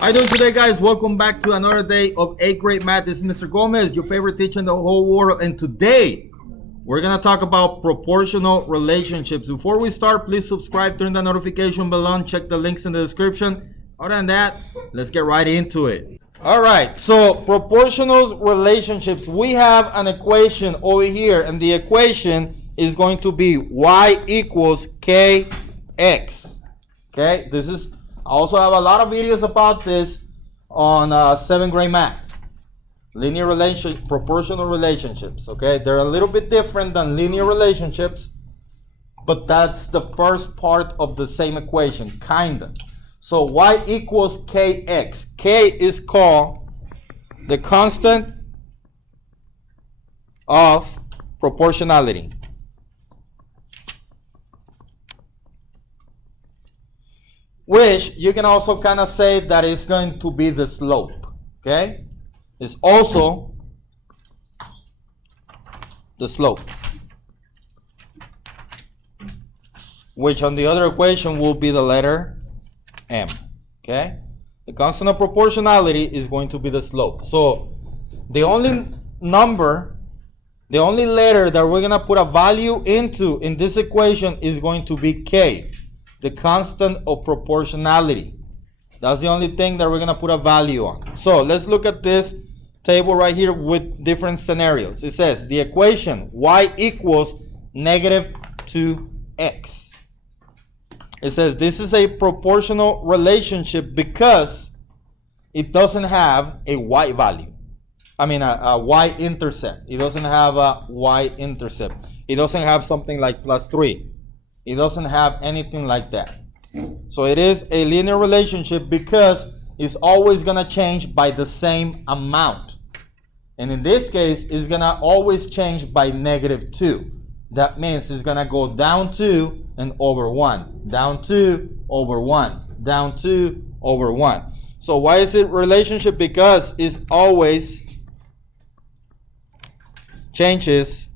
How you doing today, guys? Welcome back to another day of 8th grade math. This is Mr. Gomez, your favorite teacher in the whole world. And today, we're going to talk about proportional relationships. Before we start, please subscribe, turn the notification bell on, check the links in the description. Other than that, let's get right into it. All right, so proportional relationships. We have an equation over here, and the equation is going to be y equals kx. Okay, this is... I also have a lot of videos about this on 7th grade math. Proportional relationships, okay? They're a little bit different than linear relationships, but that's the first part of the same equation, kinda. So y equals kx. K is called the constant of proportionality. Which you can also kind of say that it's going to be the slope, okay? It's also the slope, which on the other equation will be the letter m, okay? The constant of proportionality is going to be the slope. So the only number, the only letter that we're going to put a value into in this equation is going to be k. The constant of proportionality. That's the only thing that we're going to put a value on. So let's look at this table right here with different scenarios. It says the equation y equals negative 2x. It says this is a proportional relationship because it doesn't have a y value. I mean a y-intercept. It doesn't have a y-intercept. It doesn't have something like plus 3. It doesn't have anything like that. So it is a linear relationship because it's always going to change by the same amount. And in this case, it's going to always change by negative 2. That means it's going to go down 2 and over 1. Down 2 over 1. Down 2 over 1. So why is it relationship? Because it always changes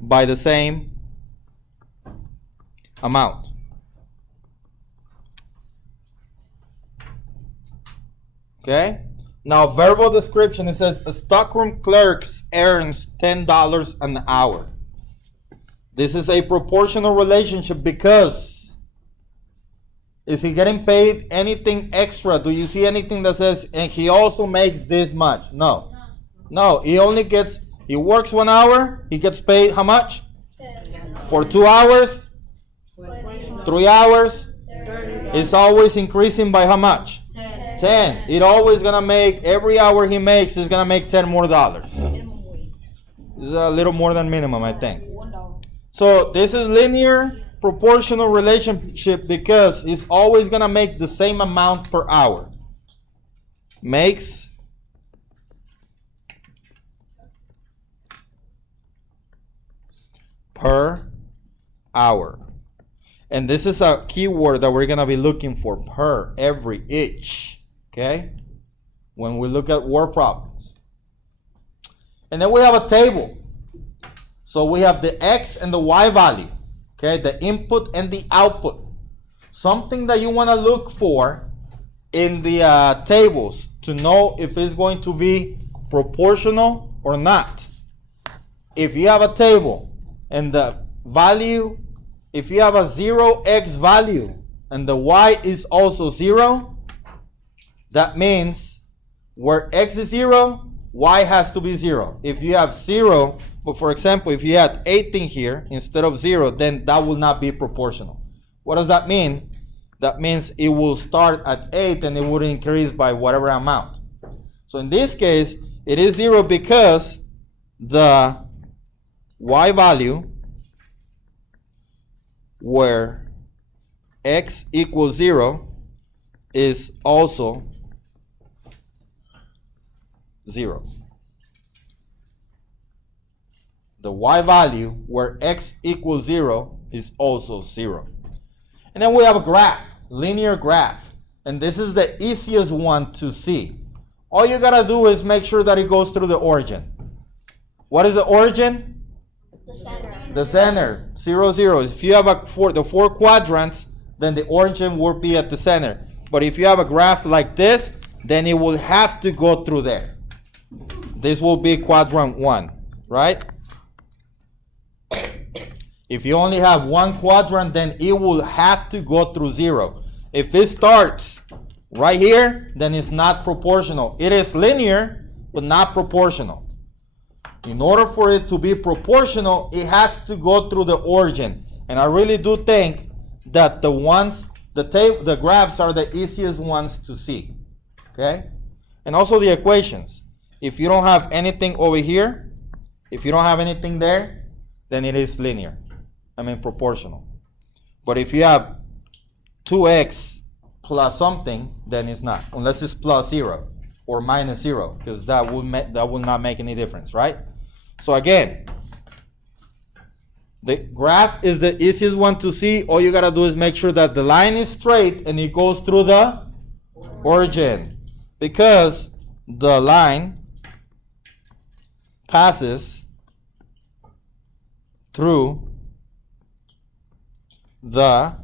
by the same amount. Okay? Now, verbal description, it says a stockroom clerk earns $10 an hour. This is a proportional relationship because is he getting paid anything extra? Do you see anything that says and he also makes this much? No. No, he only gets, he works 1 hour, he gets paid how much? For 2 hours? 3 hours, it's always increasing by how much? 10. It always gonna make, every hour he makes is gonna make $10 more. This is a little more than minimum, I think. So this is linear proportional relationship because it's always gonna make the same amount per hour. Makes per hour. And this is a keyword that we're going to be looking for, per, every, each, okay? When we look at word problems. And then we have a table. So we have the x and the y value, okay? The input and the output. Something that you want to look for in the tables to know if it's going to be proportional or not. If you have a table and the value, if you have a 0x value and the y is also 0, that means where x is 0, y has to be 0. If you have 0, but for example, if you had 18 here instead of 0, then that will not be proportional. What does that mean? That means it will start at 8 and it would increase by whatever amount. So in this case, it is 0 because the y value where x equals 0 is also 0. The y value where x equals 0 is also 0. And then we have a graph, linear graph. And this is the easiest one to see. All you gotta do is make sure that it goes through the origin. What is the origin? The center. The center, 0, 0. If you have the four quadrants, then the origin will be at the center. But if you have a graph like this, then it will have to go through there. This will be quadrant 1, right? If you only have one quadrant, then it will have to go through 0. If it starts right here, then it's not proportional. It is linear, but not proportional. In order for it to be proportional, it has to go through the origin. And I really do think that the graphs are the easiest ones to see. Okay? And also the equations. If you don't have anything over here, if you don't have anything there, then it is linear. I mean proportional. But if you have 2x plus something, then it's not. Unless it's plus 0 or minus 0, because that will not make any difference, right? So again, the graph is the easiest one to see. All you gotta do is make sure that the line is straight and it goes through the origin, because the line passes through the,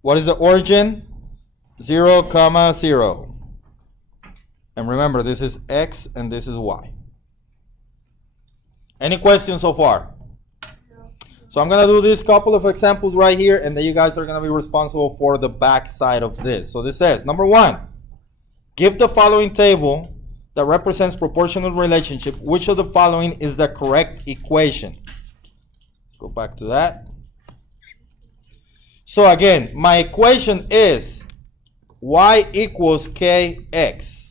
what is the origin? 0, 0. And remember, this is x and this is y. Any questions so far? No. So I'm going to do this couple of examples right here, and then you guys are going to be responsible for the back side of this. So this says, number 1, give the following table that represents proportional relationship. Which of the following is the correct equation? Let's go back to that. So again, my equation is y equals kx.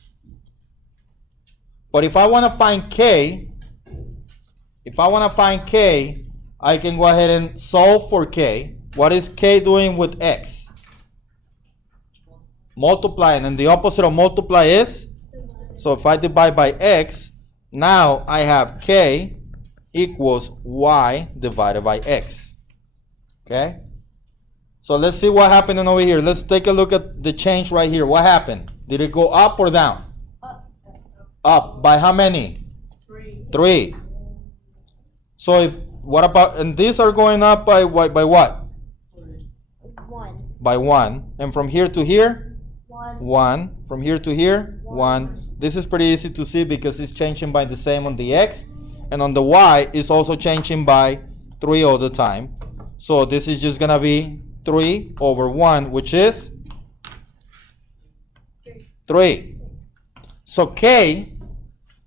But if I want to find k, I can go ahead and solve for k. What is k doing with x? Multiplying, and the opposite of multiply is? So if I divide by x, now I have k equals y divided by x. Okay? So let's see what happened over here. Let's take a look at the change right here. What happened? Did it go up or down? Up. By how many? 3. So what about, and these are going up by what? 1. By 1. And from here to here? 1. From here to here? 1. This is pretty easy to see because it's changing by the same on the x. And on the y, it's also changing by 3 all the time. So this is just going to be 3 over 1, which is 3. So k,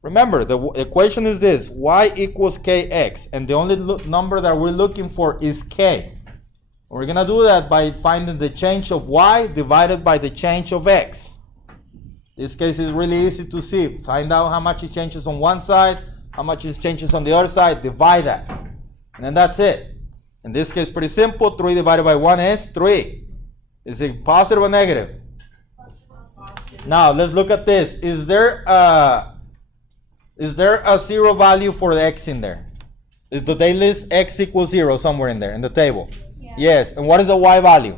remember, the equation is this: y equals kx, and the only number that we're looking for is k. We're going to do that by finding the change of y divided by the change of x. This case is really easy to see. Find out how much it changes on one side, how much it changes on the other side, divide that. And then that's it. In this case, pretty simple. 3 divided by 1 is 3. Is it positive or negative? Now, let's look at this. Is there a 0 value for the x in there? Do they list x equals 0 somewhere in there in the table? Yeah. Yes. And what is the y value?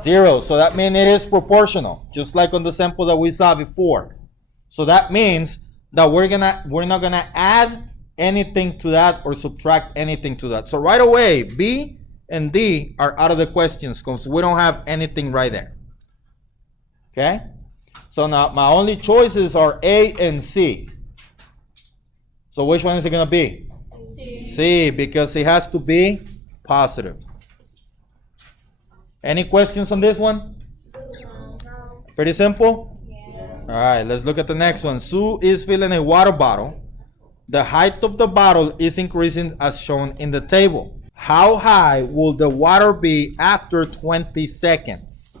0. So that means it is proportional, just like on the sample that we saw before. So that means that we're not gonna add anything to that or subtract anything to that. So right away, B and D are out of the questions because we don't have anything right there. Okay? So now my only choices are A and C. So which one is it going to be? C, because it has to be positive. Any questions on this one? No. Pretty simple? Yeah. All right, let's look at the next one. Sue is filling a water bottle. The height of the bottle is increasing as shown in the table. How high will the water be after 20 seconds?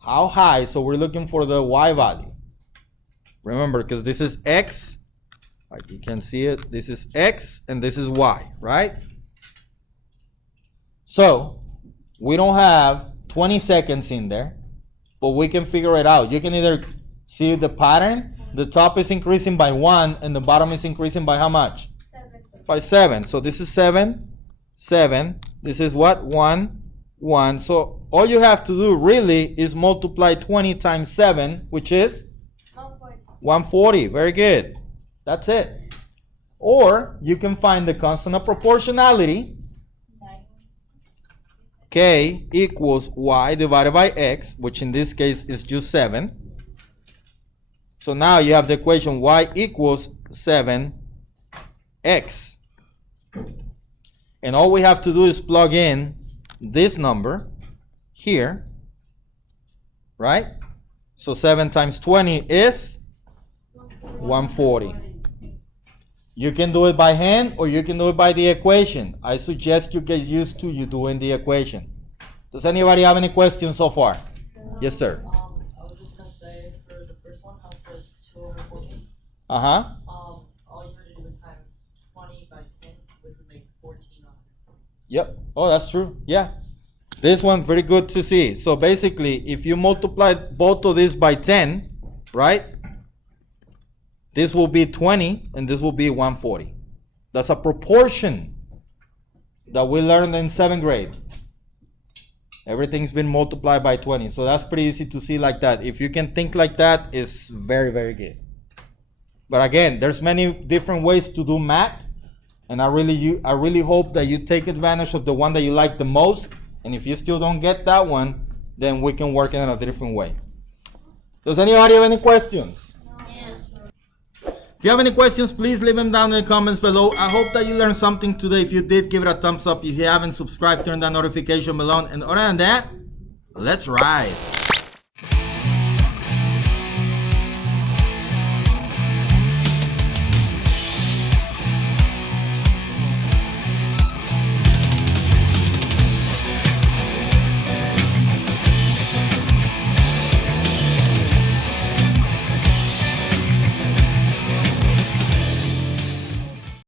How high? So we're looking for the y value. Remember, because this is x. Like you can see it. This is x and this is y, right? So we don't have 20 seconds in there, but we can figure it out. You can either see the pattern. The top is increasing by 1 and the bottom is increasing by how much? 7. By 7. So this is 7, 7. This is what? 1, 1. So all you have to do really is multiply 20 times 7, which is 140. 140. Very good. That's it. Or you can find the constant of proportionality. k equals y divided by x, which in this case is just 7. So now you have the equation y equals 7x. And all we have to do is plug in this number here, right? So 7 times 20 is 140. You can do it by hand or you can do it by the equation. I suggest you get used to you doing the equation. Does anybody have any questions so far? Yes, sir. I was just gonna say for the first one, how it says 2 over 14. Uh-huh. All you had to do was times 20 by 10, which would make 14 on it. Yep. Oh, that's true. Yeah. This one, very good to see. So basically, if you multiply both of these by 10, right? This will be 20 and this will be 140. That's a proportion that we learned in 7th grade. Everything's been multiplied by 20. So that's pretty easy to see like that. If you can think like that, it's very, very good. But again, there's many different ways to do math. And I really hope that you take advantage of the one that you like the most. And if you still don't get that one, then we can work in a different way. Does anybody have any questions? If you have any questions, please leave them down in the comments below. I hope that you learned something today. If you did, give it a thumbs up. If you haven't subscribed, turn that notification bell on. And other than that, let's ride.